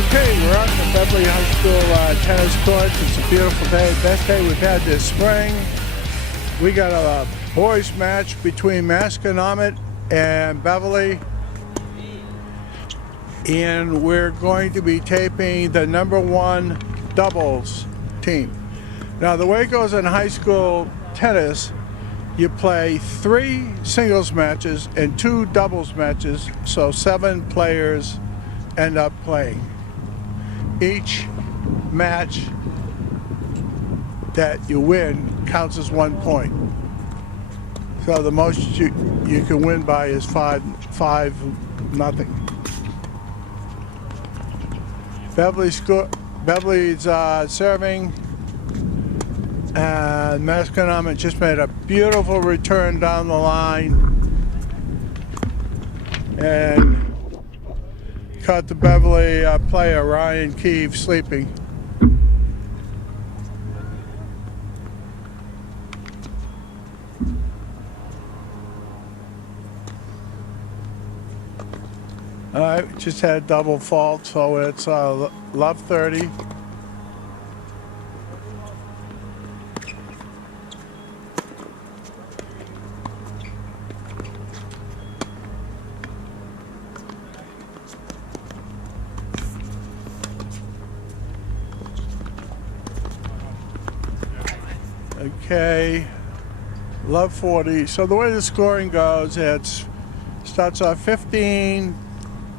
Okay, we're on the Beverly High School tennis courts. It's a beautiful day, best day we've had this spring. We got a boys match between Masconomet and Beverly, and we're going to be taping the #1 doubles team. Now, the way it goes in high school tennis, you play 3 singles matches and 2 doubles matches, so 7 players end up playing. Each match that you win counts as 1 point. So the most you can win by is 5-0. Beverly's serving, and Masconomet just made a beautiful return down the line and caught the Beverly player, Ryan Keve, sleeping. All right, just had a double fault, so it's love 30. Okay, love 40. So the way the scoring goes, it starts off 15,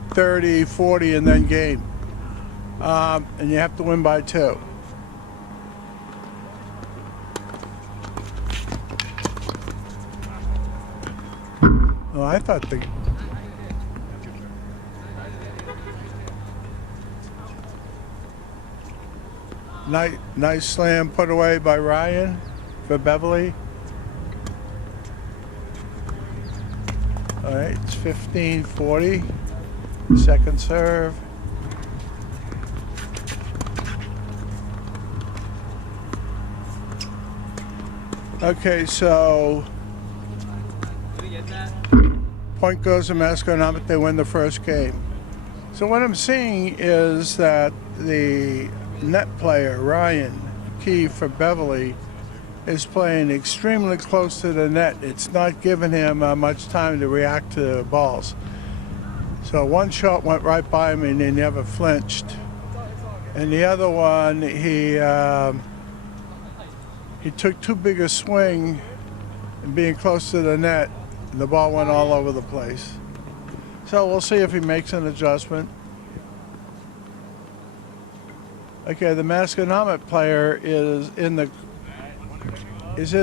30, 40, and then game. And you have to win by 2. Oh, I thought the... Nice slam put away by Ryan for Beverly. All right, it's 15-40. Second serve. Okay, so point goes to Masconomet. They win the first game. So what I'm seeing is that the net player, Ryan Keve for Beverly, is playing extremely close to the net. It's not giving him much time to react to balls. So one shot went right by him and he never flinched. And the other one, he took too big a swing and being close to the net, and the ball went all over the place. So we'll see if he makes an adjustment. Okay, the Masconomet player is in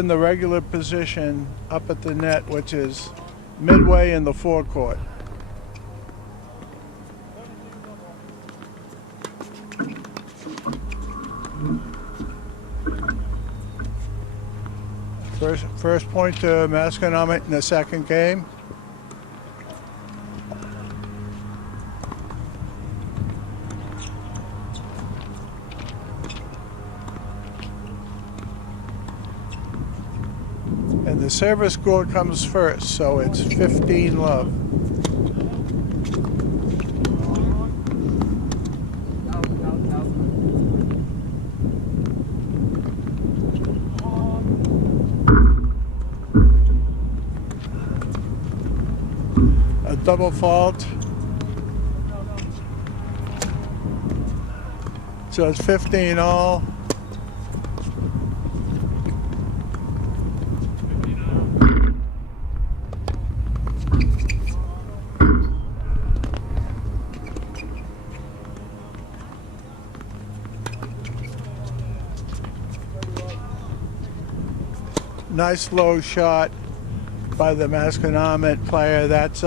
the regular position up at the net, which is midway in the forecourt. First point to Masconomet in the second game. And the service score comes first, so it's 15 love. A double fault. So it's 15 all. Nice low shot by the Masconomet player. That's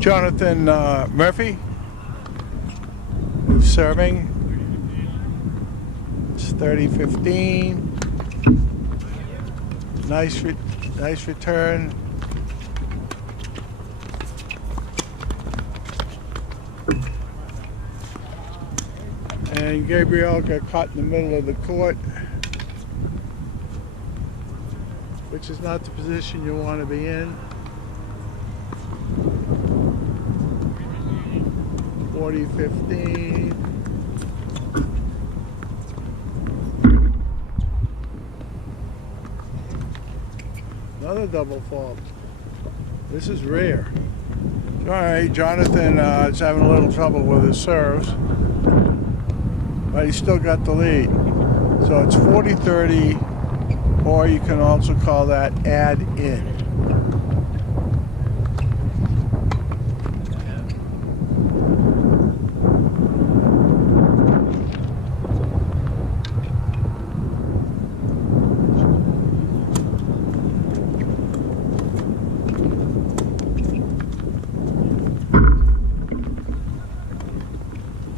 Jonathan Murphy, who's serving. It's 30-15. Nice return. And Gabriel got caught in the middle of the court, which is not the position you want to be in. 40-15. Another double fault. This is rare. All right, Jonathan is having a little trouble with his serves, but he's still got the lead. So it's 40-30, or you can also call that add in.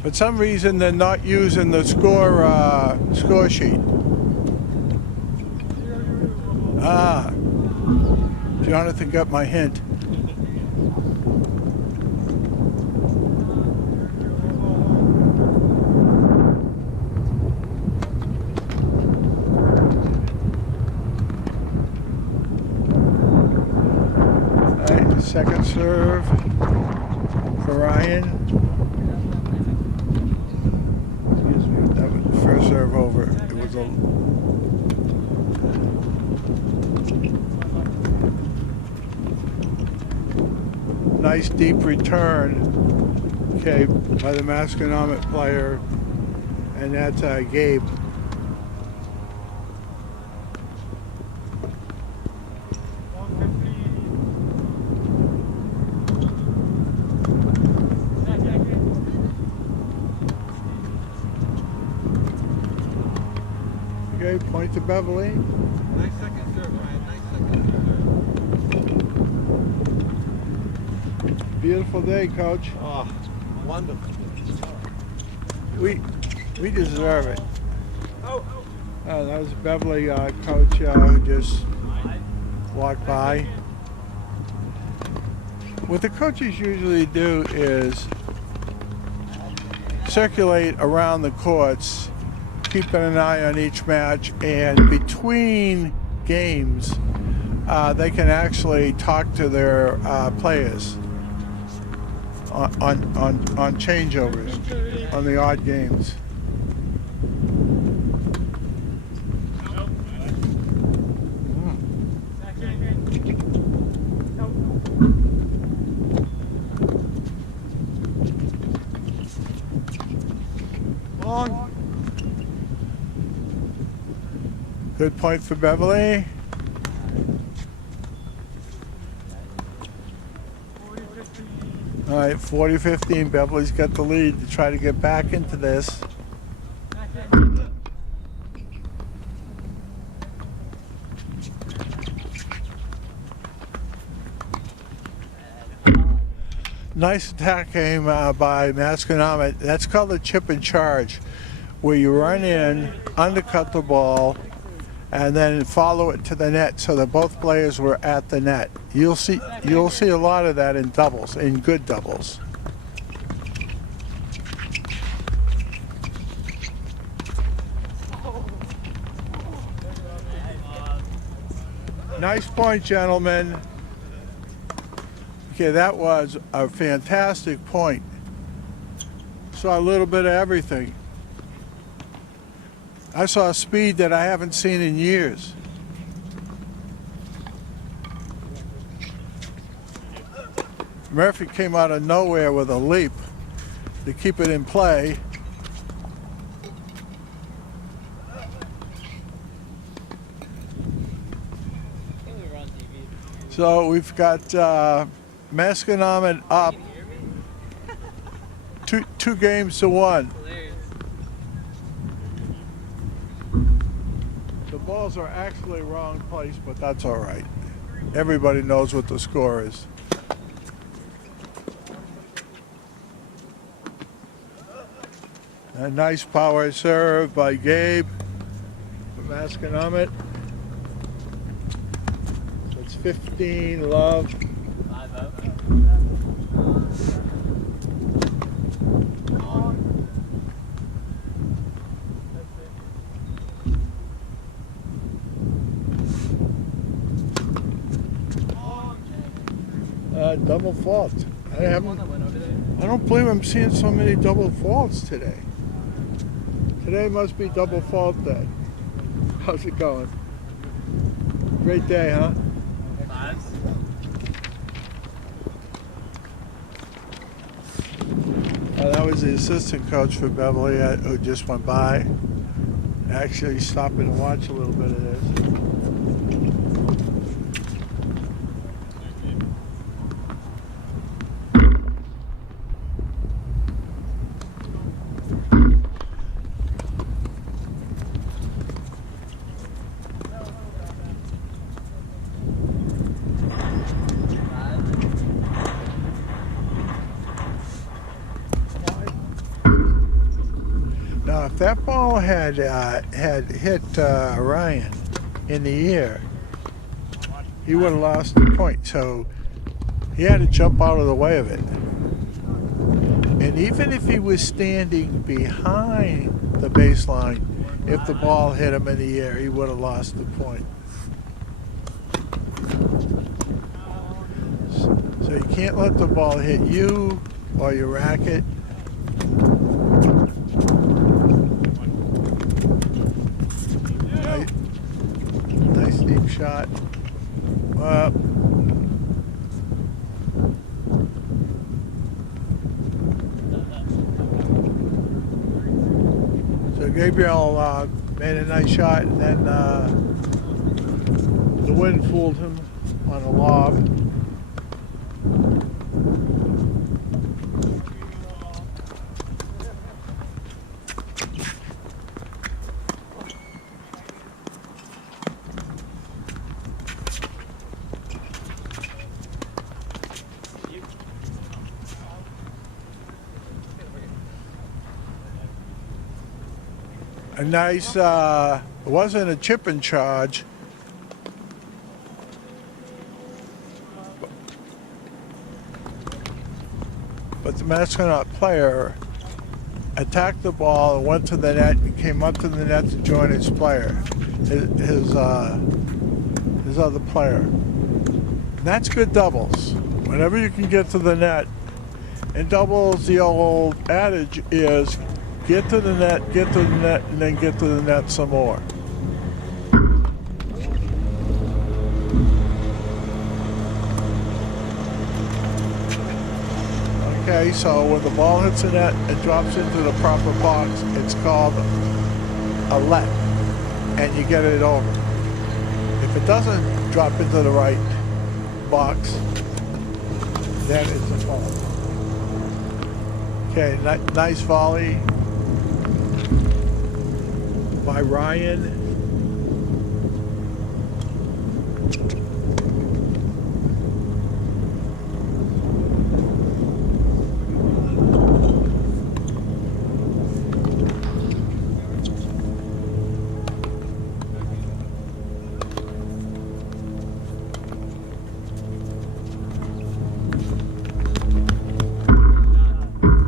For some reason, they're not using the score sheet. Ah, Jonathan got my hint. All right, second serve for Ryan. First serve over. It was a nice deep return, okay, by the Masconomet player, and that's Gabe. Okay, point to Beverly. Nice second serve, Ryan. Nice second serve. Beautiful day, Coach. Oh, wonderful. We deserve it. That was Beverly, Coach, who just walked by. What the coaches usually do is circulate around the courts, keeping an eye on each match, and between games, they can actually talk to their players on changeovers, on the odd games. Long. Good point for Beverly. All right, 40-15. Beverly's got the lead to try to get back into this. Nice attack game by Masconomet. That's called a chip and charge, where you run in, undercut the ball, and then follow it to the net so that both players were at the net. You'll see a lot of that in doubles, in good doubles. Nice point, gentlemen. Okay, that was a fantastic point. Saw a little bit of everything. I saw speed that I haven't seen in years. Murphy came out of nowhere with a leap to keep it in play. So we've got Masconomet up 2 games to 1. The balls are actually wrong place, but that's all right. Everybody knows what the score is. A nice power serve by Gabe from Masconomet. So it's 15, love. Double fault. I haven't. I don't believe I'm seeing so many double faults today. Today must be double fault day. How's it going? Great day, huh? That was the assistant coach for Beverly who just went by. Actually stopping to watch a little bit of this. Now, if that ball had hit Ryan in the ear, he would have lost the point. So he had to jump out of the way of it. And even if he was standing behind the baseline, if the ball hit him in the air, he would have lost the point. So you can't let the ball hit you or your racket. Nice deep shot. Up. So Gabriel made a nice shot, and then the wind fooled him on a lob. A nice, it wasn't a chip and charge, but the Masconomet player attacked the ball and went to the net and came up to the net to join his player, his other player. And that's good doubles. Whenever you can get to the net, in doubles, the old adage is get to the net, and then get to the net some more. Okay, so when the ball hits the net and drops into the proper box, it's called a let, and you get it over. If it doesn't drop into the right box, then it's a fault. Okay, nice volley by Ryan.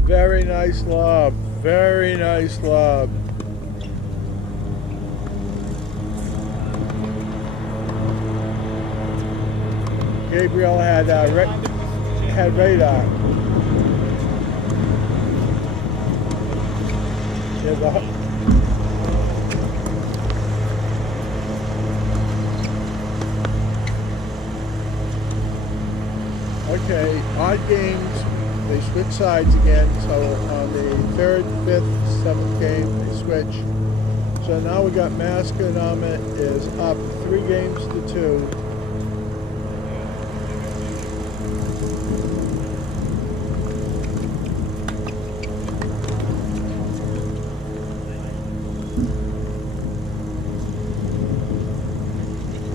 Very nice lob. Very nice lob. Gabriel had radar. Okay, odd games. They switch sides again. So on the 3rd, 5th, 7th game, they switch. So now we got Masconomet is up 3 games to 2.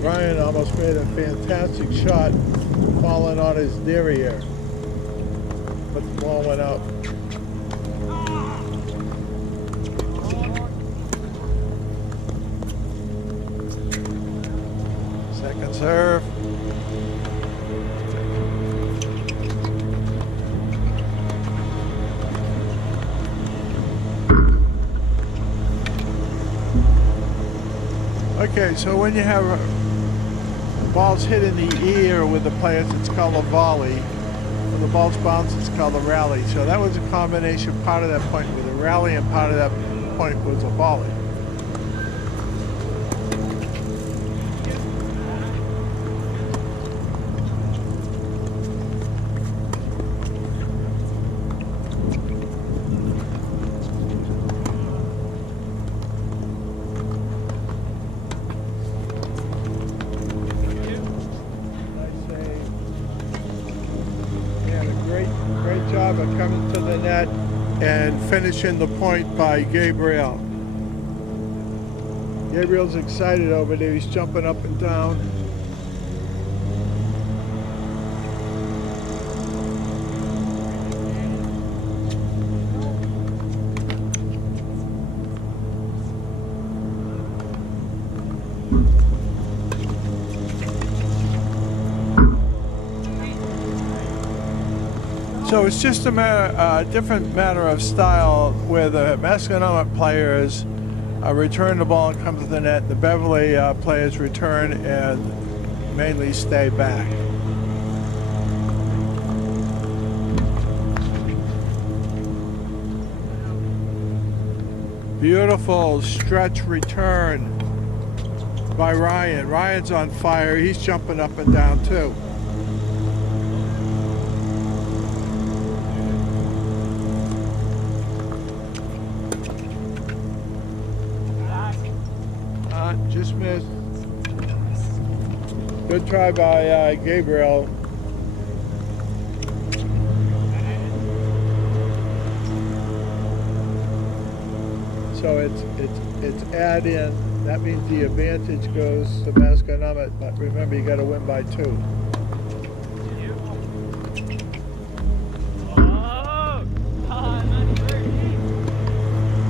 Ryan almost made a fantastic shot falling on his derriere, but the ball went out. Second serve. Okay, so when you have balls hit in the ear with the players, it's called a volley. when the ball's bounced, it's called a rally. So that was a combination. Part of that point was a rally, and part of that point was a volley. Great job of coming to the net and finishing the point by Gabriel. Gabriel's excited over there. He's jumping up and down. So it's just a different matter of style where the Masconomet players return the ball and come to the net. The Beverly players return and mainly stay back. Beautiful stretch return by Ryan. Ryan's on fire. He's jumping up and down too. Just missed. Good try by Gabriel. So it's add in. That means the advantage goes to Masconomet, but remember you got to win by 2.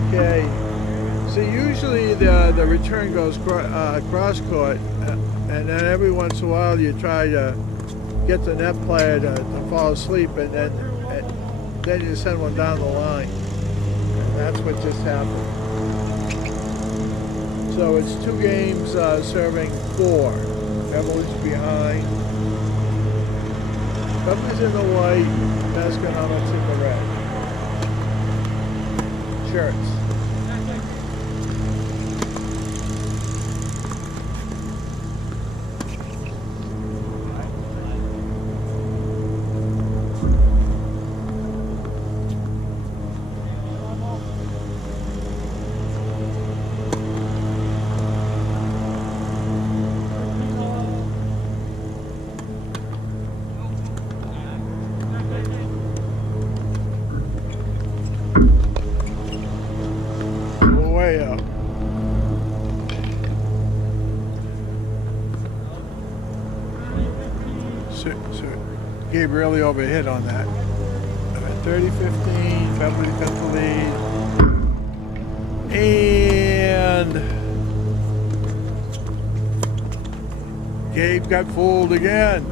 Okay. So usually the return goes cross court, and then every once in a while you try to get the net player to fall asleep, and then you send one down the line. And that's what just happened. So it's 2 games serving 4. Beverly's behind. Beverly's in the white, Masconomet's in the red. Shirts. Way up. So Gabriel overhit on that. 30-15, Beverly got the lead. And Gabe got fooled again.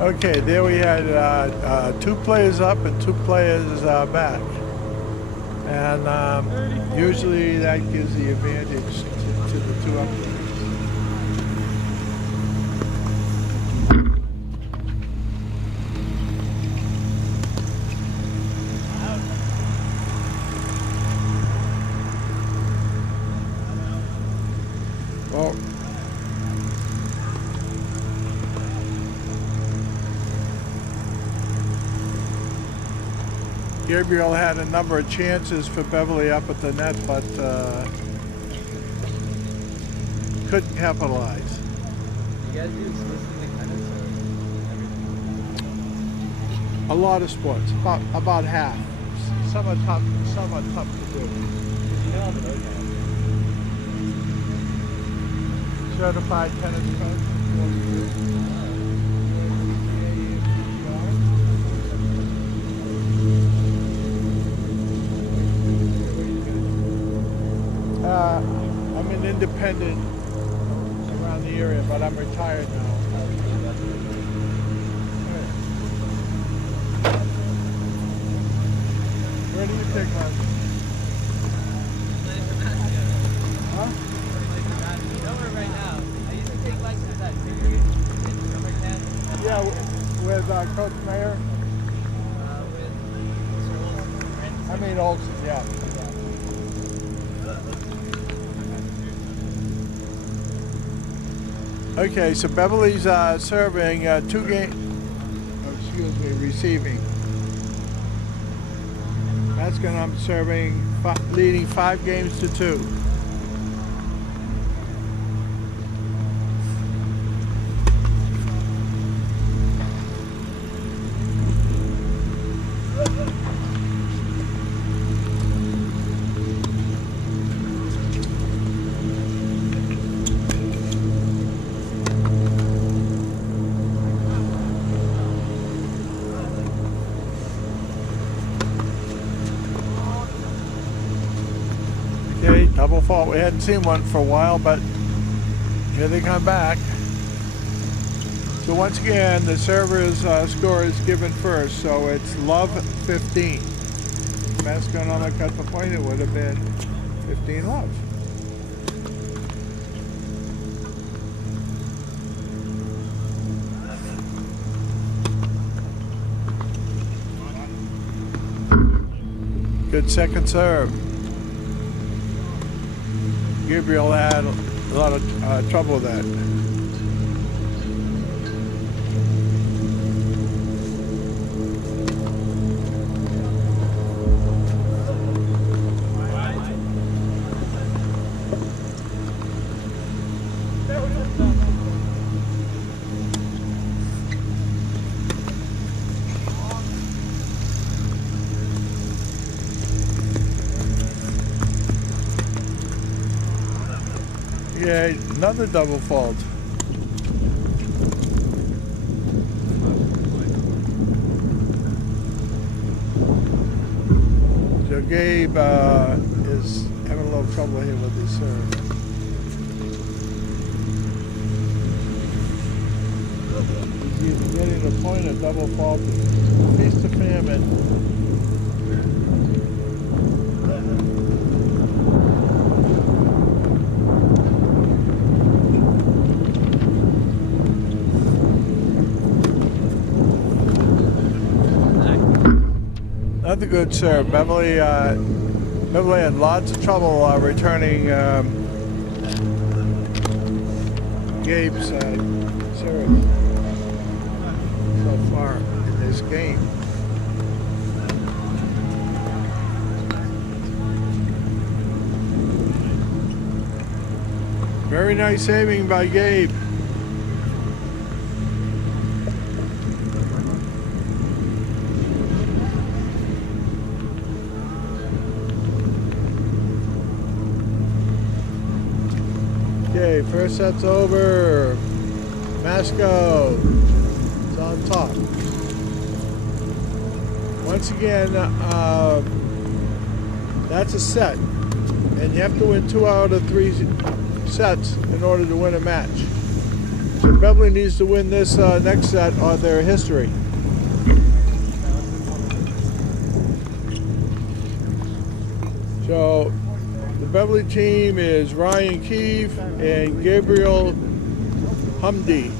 Okay, there we had 2 players up and 2 players back. And usually that gives the advantage to the 2 up players. Well, Gabriel had a number of chances for Beverly up at the net, but couldn't capitalize. You guys do exclusively tennis or everything? A lot of sports, about half. Some are tough to do. You know all the road now. Certified tennis coach. I'm an independent around the area, but I'm retired now. Where do you take lunch? Huh? Nowhere right now. I used to take lessons at Victory in Summertown. Yeah, with Coach Mayer. With Sir Olsen. I mean Olsen, yeah. Okay, so Beverly's serving 2 games. Oh, excuse me, receiving. Masconomet serving, leading 5 games to 2. Okay, double fault. We hadn't seen one for a while, but here they come back. So once again, the server's score is given first, so it's love 15. Masconomet got the point, it would have been 15 love. Good second serve. Gabriel had a lot of trouble with that. Yeah, another double fault. So Gabe is having a little trouble here with his serve. He's either getting the point or double fault. Feast of famine. Another good serve. Beverly had lots of trouble returning Gabe's serve so far in this game. Very nice saving by Gabe. Okay, first set's over. Masco is on top. Once again, that's a set. And you have to win 2 out of 3 sets in order to win a match. So Beverly needs to win this next set or their history. So the Beverly team is Ryan Keve and Gabriel Humdy.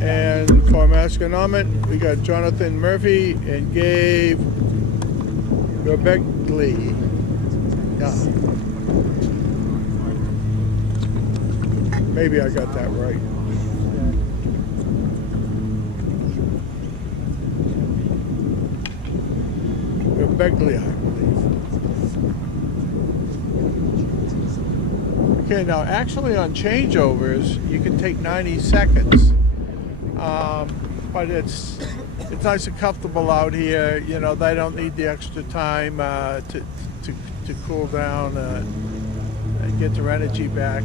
And for Masconomet, we got Jonathan Murphy and Gabe Gordbegli. Yeah. Maybe I got that right. Beverly, I believe. Okay, now actually on changeovers, you can take 90 seconds. But it's nice and comfortable out here. You know, they don't need the extra time to cool down and get their energy back.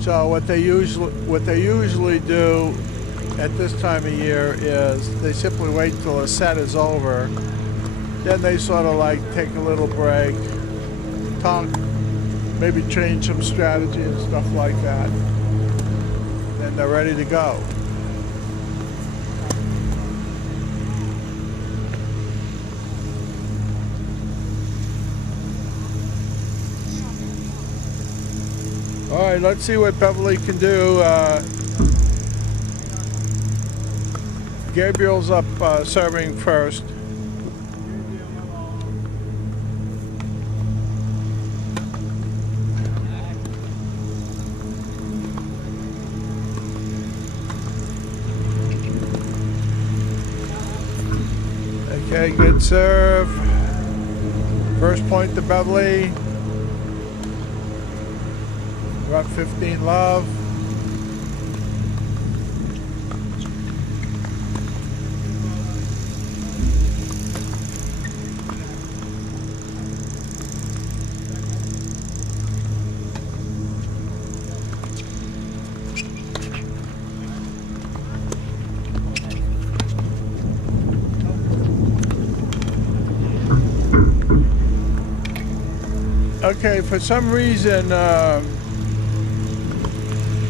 So what they usually do at this time of year is they simply wait till a set is over. Then they sort of like take a little break, talk maybe change some strategy and stuff like that. Then they're ready to go. All right, let's see what Beverly can do. Gabriel's up serving first. Okay, good serve. First point to Beverly. We're up 15 love. Okay, for some reason,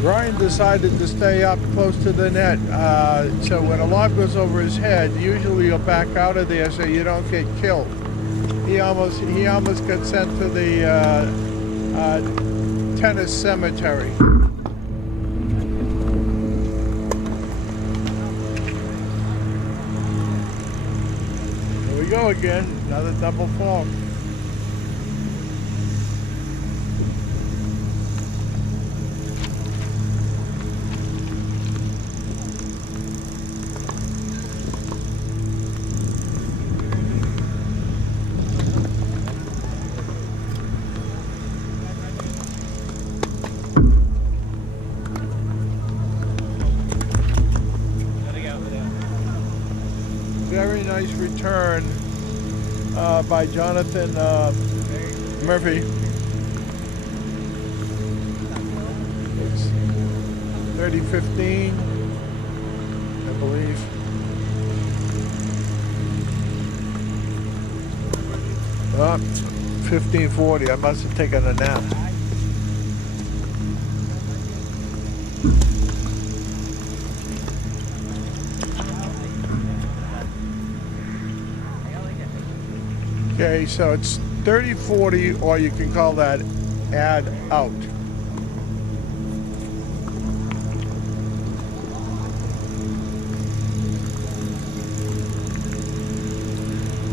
Ryan decided to stay up close to the net. So when a lob goes over his head, usually you'll back out of there so you don't get killed. He almost got sent to the tennis cemetery. Here we go again, another double fault. Very nice return by Jonathan Murphy. It's 30-15, I believe. Oh, 15-40. I must have taken a nap. Okay, so it's 30-40, or you can call that add out.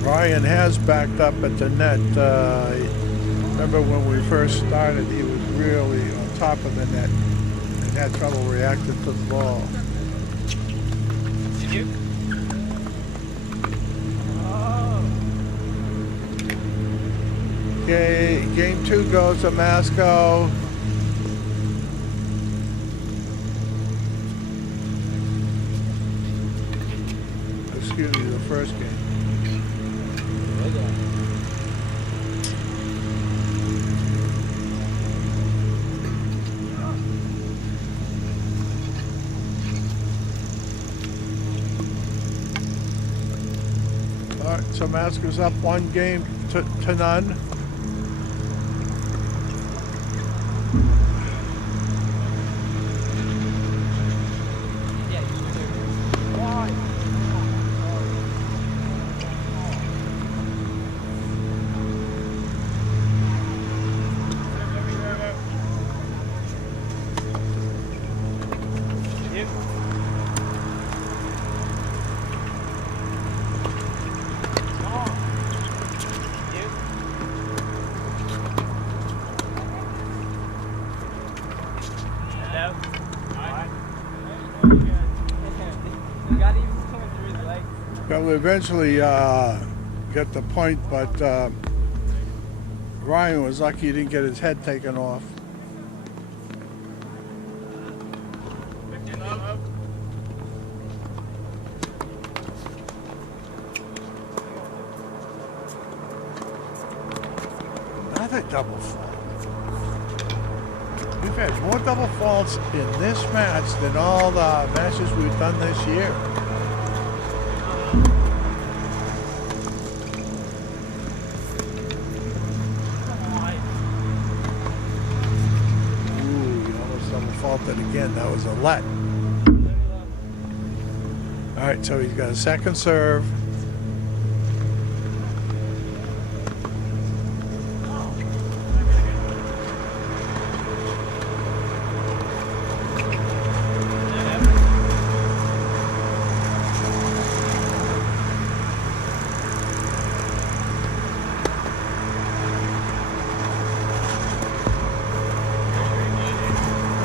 Ryan has backed up at the net. Remember when we first started, he was really on top of the net and had trouble reacting to the ball. Did you? Okay, game 2 goes to Masco. Excuse me, the first game. All right, so Masco's up 1 game to none. We'll eventually get the point, but Ryan was lucky he didn't get his head taken off. Another double fault. We've had more double faults in this match than all the matches we've done this year. Again, that was a let. All right, so he's got a second serve.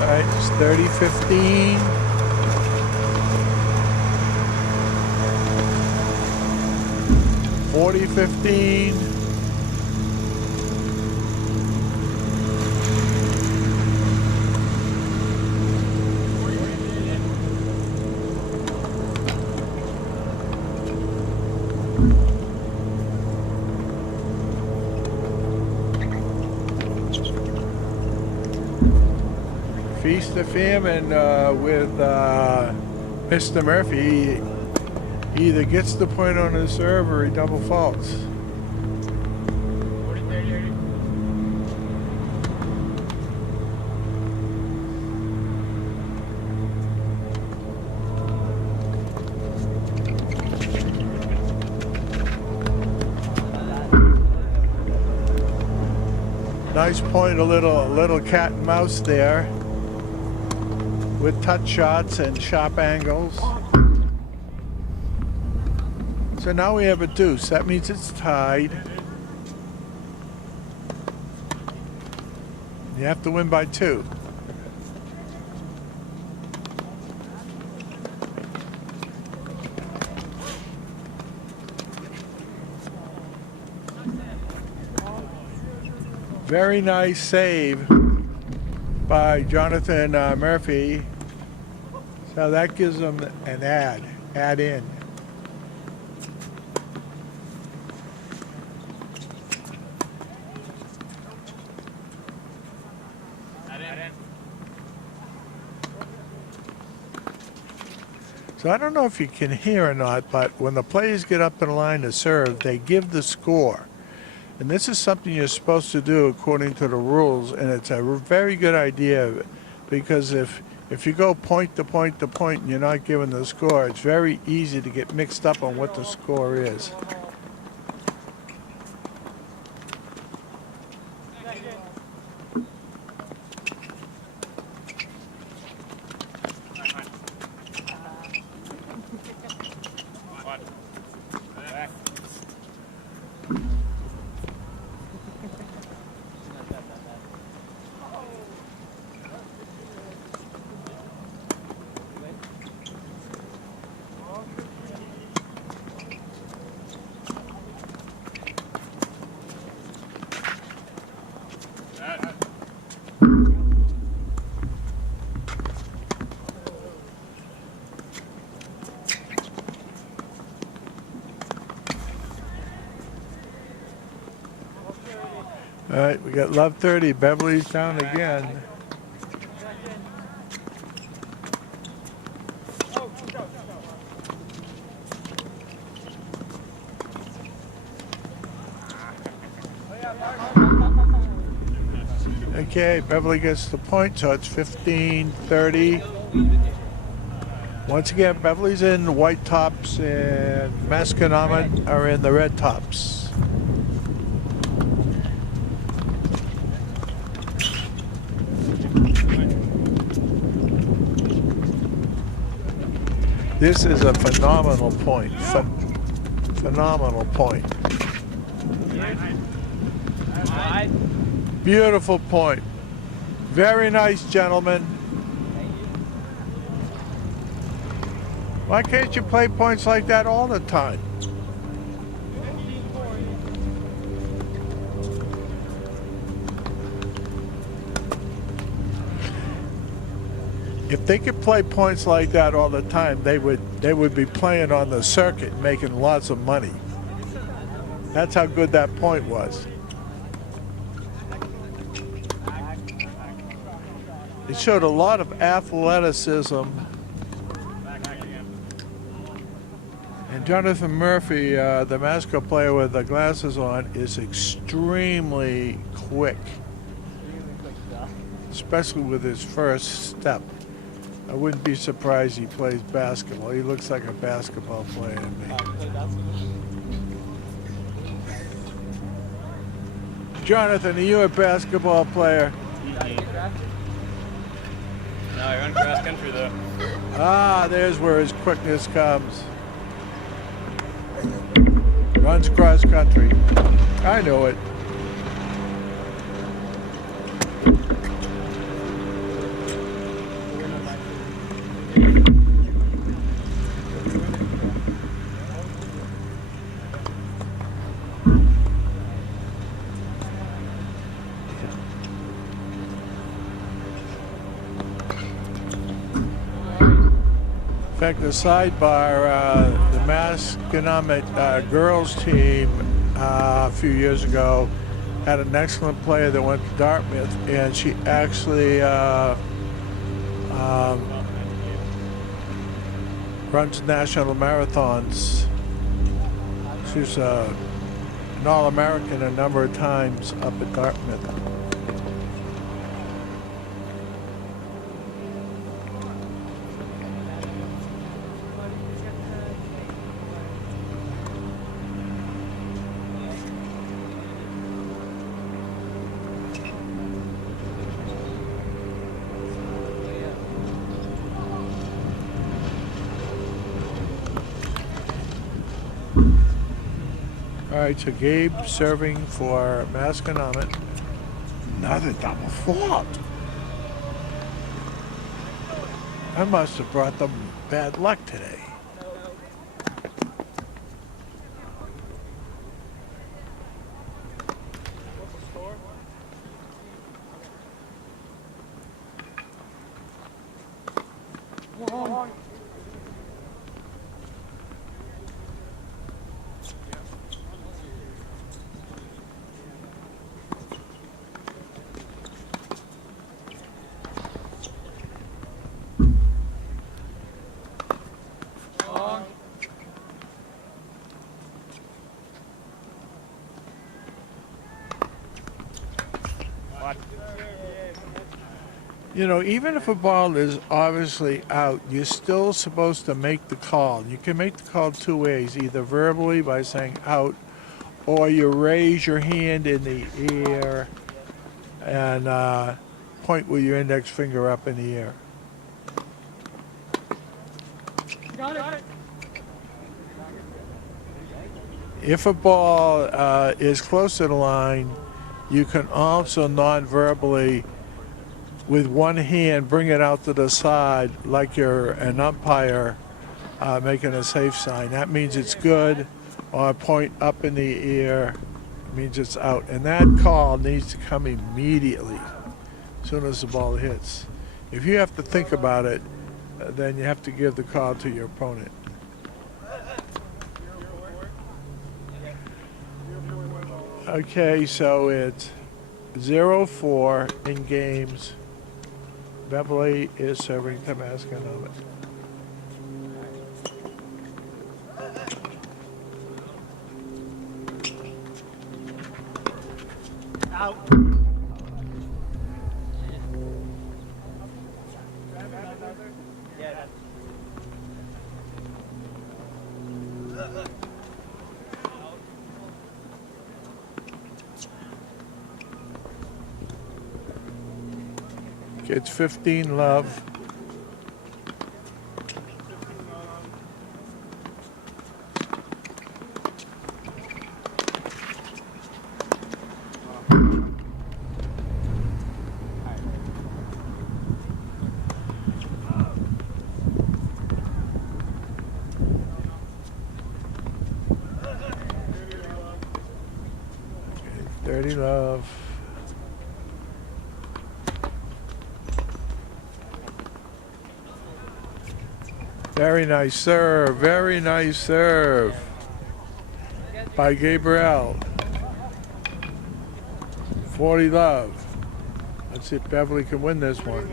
All right, it's 30-15. 40-15. Feast of famine with Mr. Murphy. He either gets the point on his serve or he double faults. Nice point, a little cat and mouse there with touch shots and sharp angles. So now we have a deuce. That means it's tied. You have to win by 2. Very nice save by Jonathan Murphy. So that gives them an add in. So I don't know if you can hear or not, but when the players get up in line to serve, they give the score. And this is something you're supposed to do according to the rules, and it's a very good idea, because if you go point to point to point and you're not giving the score, it's very easy to get mixed up on what the score is. All right, we got love 30. Beverly's down again. Okay, Beverly gets the point, so it's 15-30. Once again, Beverly's in white tops and Masconomet are in the red tops. This is a phenomenal point. Phenomenal point. Beautiful point. Very nice, gentlemen. Why can't you play points like that all the time? If they could play points like that all the time, they would be playing on the circuit, making lots of money. That's how good that point was. It showed a lot of athleticism. And Jonathan Murphy, the Masco player with the glasses on, is extremely quick, especially with his first step. I wouldn't be surprised he plays basketball. He looks like a basketball player to me. Jonathan, are you a basketball player? No, I run cross country though. Ah, there's where his quickness comes. Runs cross country. I know it. In fact, the sidebar, the Masconomet girls team a few years ago had an excellent player that went to Dartmouth, and she actually runs national marathons. She's an All-American a number of times up at Dartmouth. All right, so Gabe serving for Masconomet. Another double fault. I must have brought them bad luck today. You know, even if a ball is obviously out, you're still supposed to make the call. You can make the call two ways, either verbally by saying out, or you raise your hand in the air and point with your index finger up in the air. Got it. If a ball is close to the line, you can also non-verbally, with one hand, bring it out to the side like you're an umpire making a safe sign. That means it's good, or point up in the air means it's out. And that call needs to come immediately, as soon as the ball hits. If you have to think about it, then you have to give the call to your opponent. Okay, so it's 0-4 in games. Beverly is serving to Masconomet. Out. Yeah. It's 15 love. Okay, 30 love. Very nice serve, very nice serve by Gabriel. 40 love. Let's see if Beverly can win this one.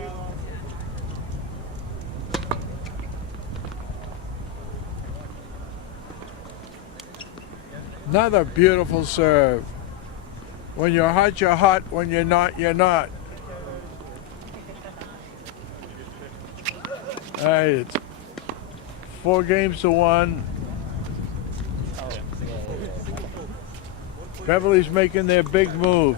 Another beautiful serve. When you're hot, you're hot. When you're not, you're not. All right, it's 4-1. Beverly's making their big move.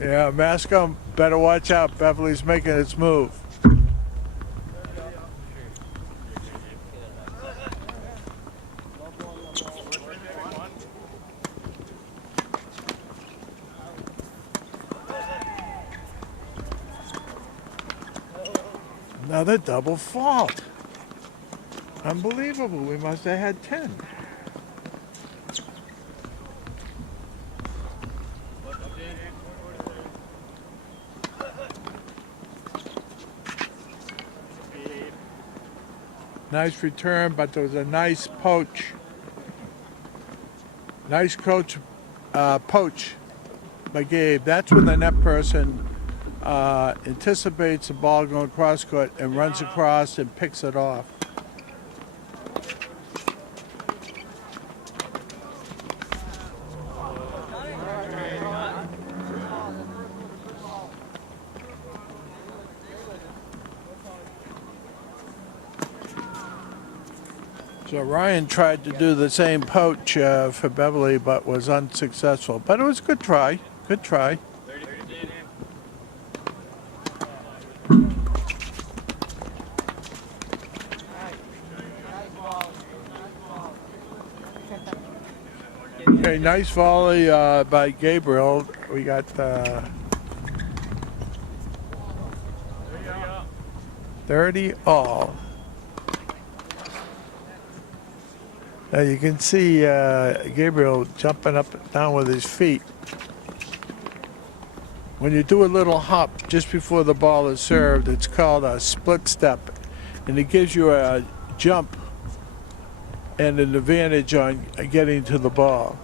Yeah, Masconomet better watch out. Beverly's making its move. Another double fault. Unbelievable. We must have had 10. Nice return, but there was a nice poach. Nice poach by Gabe. That's when the net person anticipates the ball going cross court and runs across and picks it off. So Ryan tried to do the same poach for Beverly, but was unsuccessful. But it was a good try. Good try. Okay, nice volley by Gabriel. We got 30 all. Now you can see Gabriel jumping up and down with his feet. When you do a little hop just before the ball is served, it's called a split step, and it gives you a jump and an advantage on getting to the ball.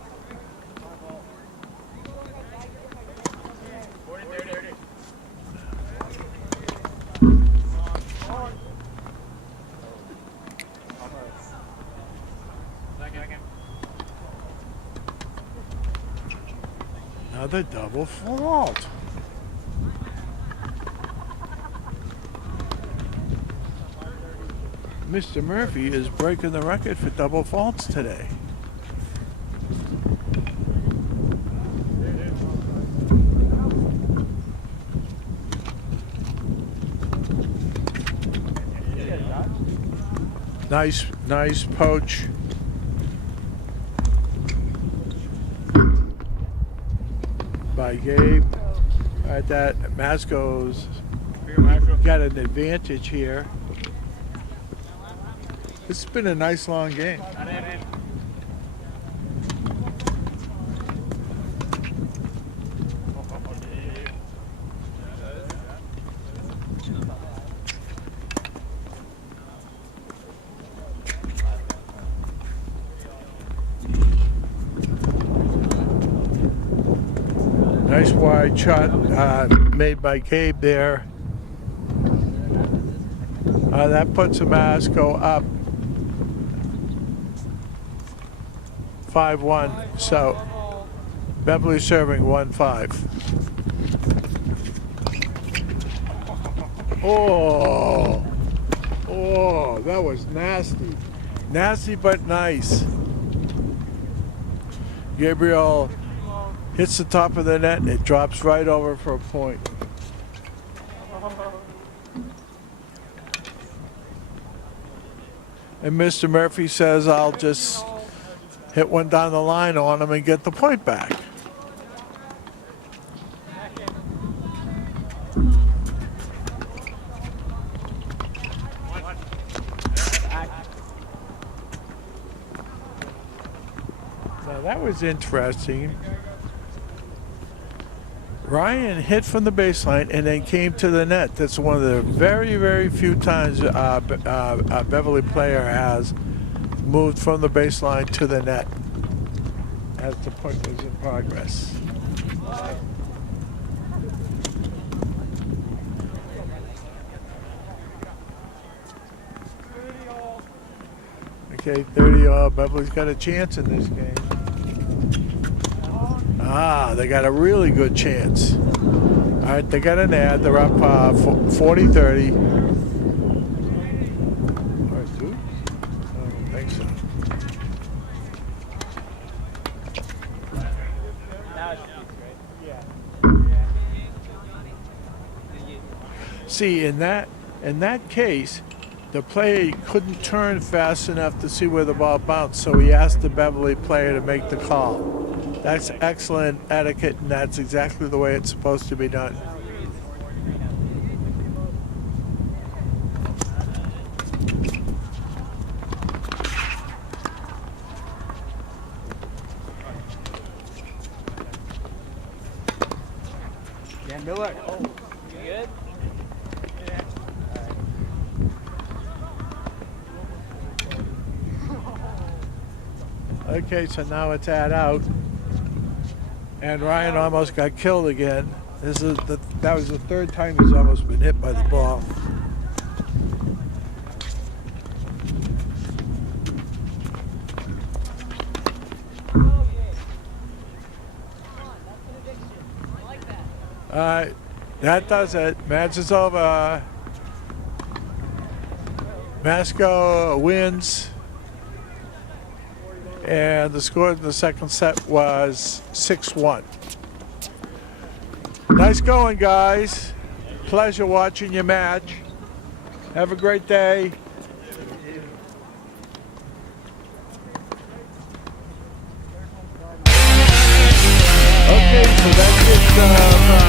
Another double fault. Mr. Murphy is breaking the record for double faults today. Nice poach. By Gabe. All right, that Masco's got an advantage here. It's been a nice long game. Nice wide shot made by Gabe there. That puts the Masco up 5-1. So Beverly serving 1-5. Oh, that was nasty. Nasty but nice. Gabriel hits the top of the net and it drops right over for a point. And Mr. Murphy says, I'll just hit one down the line on him and get the point back. Now that was interesting. Ryan hit from the baseline and then came to the net. That's one of the very, very few times a Beverly player has moved from the baseline to the net as the puck is in progress. Okay, 30 all. Beverly's got a chance in this game. Ah, they got a really good chance. All right, they got an ad. They're up 40-30. All right, dude. I don't think so. Now it's right? Yeah. See, in that case, the player couldn't turn fast enough to see where the ball bounced, so he asked the Beverly player to make the call. That's excellent etiquette, and that's exactly the way it's supposed to be done. Dan Miller. Oh, you good? Okay, so now it's ad out. And Ryan almost got killed again. That was the third time he's almost been hit by the ball. All right, that does it. Match is over. Masco wins. And the score in the second set was 6-1. Nice going, guys. Pleasure watching your match. Have a great day. Okay, so that's it.